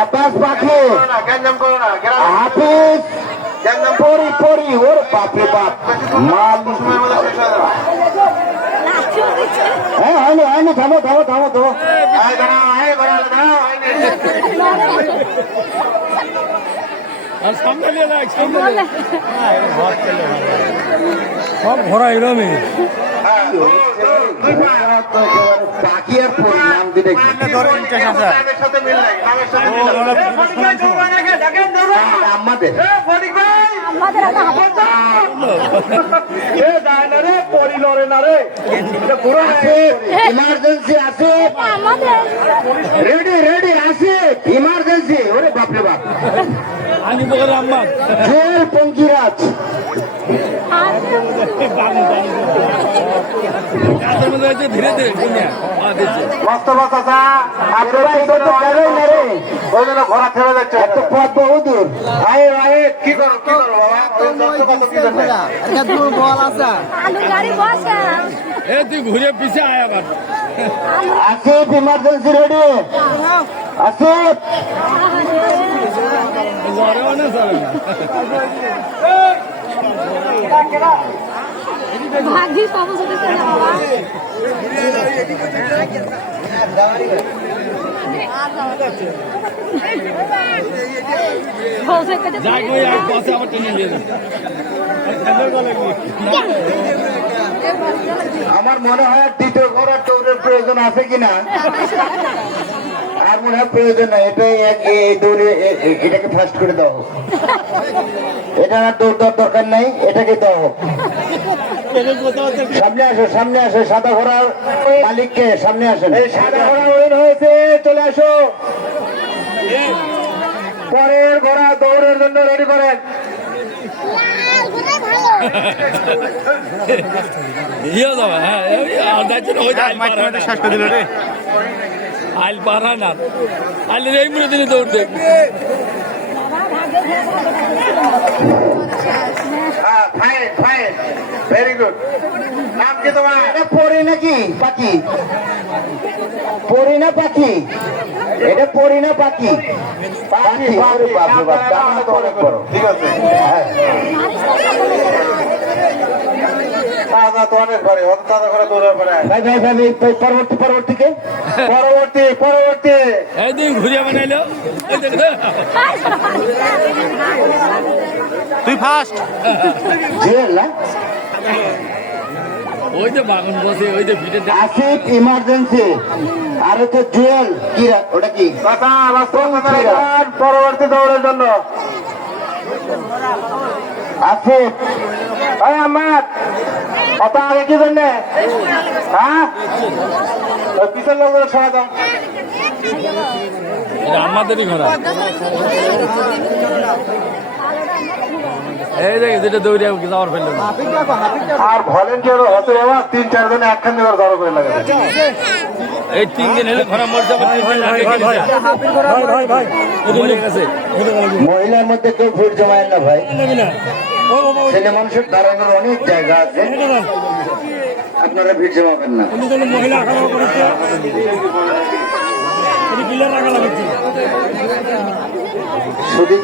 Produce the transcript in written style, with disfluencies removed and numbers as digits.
আব্বাস পাখি হাফিজ পরি পরি ওর বাপরে বাপ মাল হ্যাঁ হয়নি হয়নি থামো থামো থামো থামো সব ঘোরা এরমই পাখি আর পরি নাম দিলে আমাদের ইমার্জেন্সি আছে রেডি রেডি আছে ইমার্জেন্সি ওরে বাপরে বাপ জেল পঙ্কিরাজ ধীরে ধীরে মস্ত বাচ্চা ওই জন্য ঘোরা ছেড়ে যাচ্ছে এত পথ বহু দূর কি করো কি করো তুই ঘুরে পিছিয়ে আয় আবার আসিফ ইমার্জেন্সি রেডি আসিফ ভাগ্যিস অবস্থা আমার মনে হয় দ্বিতীয় ঘোড়ার দৌড়ের প্রয়োজন আছে কিনা আর মনে হয় প্রয়োজন নাই এটাই দৌড়ে এটাকে ফার্স্ট করে দাও এটা আর দৌড় দেওয়ার দরকার নাই এটাকে দাও সামনে আসো সাদা ঘোড়ার মালিককে সামনে আসেন এই সাদা ঘোড়া উইন হয়েছে চলে আসো পরের ঘোড়া দৌড়ের জন্য রেডি করেন আইল পারা না আইলে এই মিনিট দিনে দৌড় দেখ ভেরি গুড নাম কি তোমার এটা পরি নাকি পাখি পরি না পাখি এটা পরি না পাখি পাখি অনেক বড় ঠিক আছে তো অনেক ভারী অত তাজা করে দৌড়ার পরে ভাই ভাই ভাই পরবর্তীকে পরবর্তী একদিন ঘুরিয়ে বানাইলো তুই ফার্স্ট জেল না ওই যে বাগান বসে ওই যে ভিড়ে আসিফ ইমার্জেন্সি আর হচ্ছে জুয়েল কি ওটা কি পরবর্তী দৌড়ের জন্য আসিফ আমার কত আগে কি জন্য হ্যাঁ পিছন লোকগুলো সরা দাও আমাদেরই ঘোরা এই দেখে যেটা দৌড়ে যাওয়ার ফেললো আর ভলেন্টিয়ার হতে বাবা 3-4 জনে একখান করে ধরো করে লাগে এই 3 দিন হলে ঘোরা মরতে মহিলার মধ্যে কেউ ভিড় জমায় না ভাই ছেলে মানুষের দাঁড়ানোর অনেক জায়গা আছে আপনারা ভিড় জমাবেন না শুধু